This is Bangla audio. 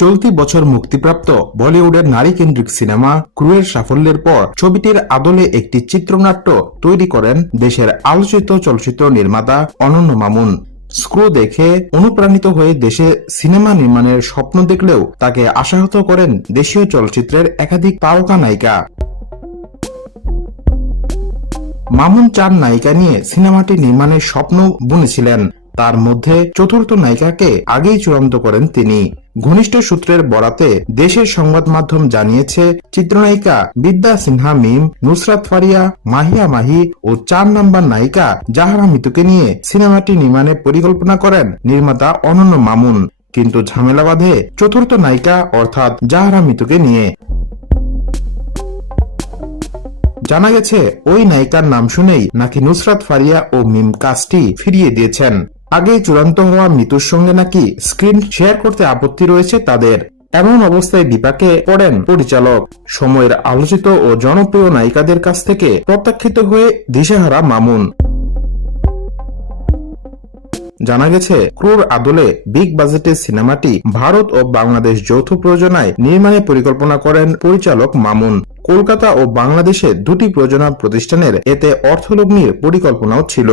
চলতি বছর মুক্তিপ্রাপ্ত বলিউডের নারী কেন্দ্রিক সিনেমা ক্রুয়ের সাফল্যের পর ছবিটির আদলে একটি চিত্রনাট্য তৈরি করেন দেশের আলোচিত চলচ্চিত্র নির্মাতা অনন্য মামুন। স্ক্রু দেখে অনুপ্রাণিত হয়ে দেশে সিনেমা নির্মাণের স্বপ্ন দেখলেও তাকে আশাহত করেন দেশীয় চলচ্চিত্রের একাধিক তারকা নায়িকা। মামুন 4 নায়িকা নিয়ে সিনেমাটি নির্মাণের স্বপ্ন বুনেছিলেন। তার মধ্যে চতুর্থ নায়িকাকে আগেই চূড়ান্ত করেন তিনি। ঘনিষ্ঠ সূত্রের বরাতে দেশের সংবাদ মাধ্যম জানিয়েছে, চিত্রনায়িকা বিদ্যা সিনহা মিম, নুসরাত ফারিয়া, মাহিয়া মাহি ও 4 নম্বর নায়িকা জাহরা মিতুকে নিয়ে সিনেমাটি নির্মাণের পরিকল্পনা করেন নির্মাতা অনন্য মামুন। কিন্তু ঝামেলা বাঁধে চতুর্থ নায়িকা অর্থাৎ জাহরা মিতুকে নিয়ে। জানা গেছে, ওই নায়িকার নাম শুনেই নাকি নুসরাত ফারিয়া ও মিম কাজটি ফিরিয়ে দিয়েছেন। আগেই চূড়ান্ত হওয়া মিতুর সঙ্গে নাকি স্ক্রিন শেয়ার করতে আপত্তি রয়েছে তাদের। এমন অবস্থায় বিপাকে পড়েন পরিচালক। সময়ের আলোচিত ও জনপ্রিয় নায়িকাদের কাছ থেকে প্রত্যাখ্যিত হয়ে দিশেহারা মামুন। জানা গেছে, ক্রুর আদলে বিগ বাজেটের সিনেমাটি ভারত ও বাংলাদেশ যৌথ প্রযোজনায় নির্মাণের পরিকল্পনা করেন পরিচালক মামুন। কলকাতা ও বাংলাদেশে 2টি প্রযোজনা প্রতিষ্ঠানের এতে অর্থলগ্নির পরিকল্পনাও ছিল।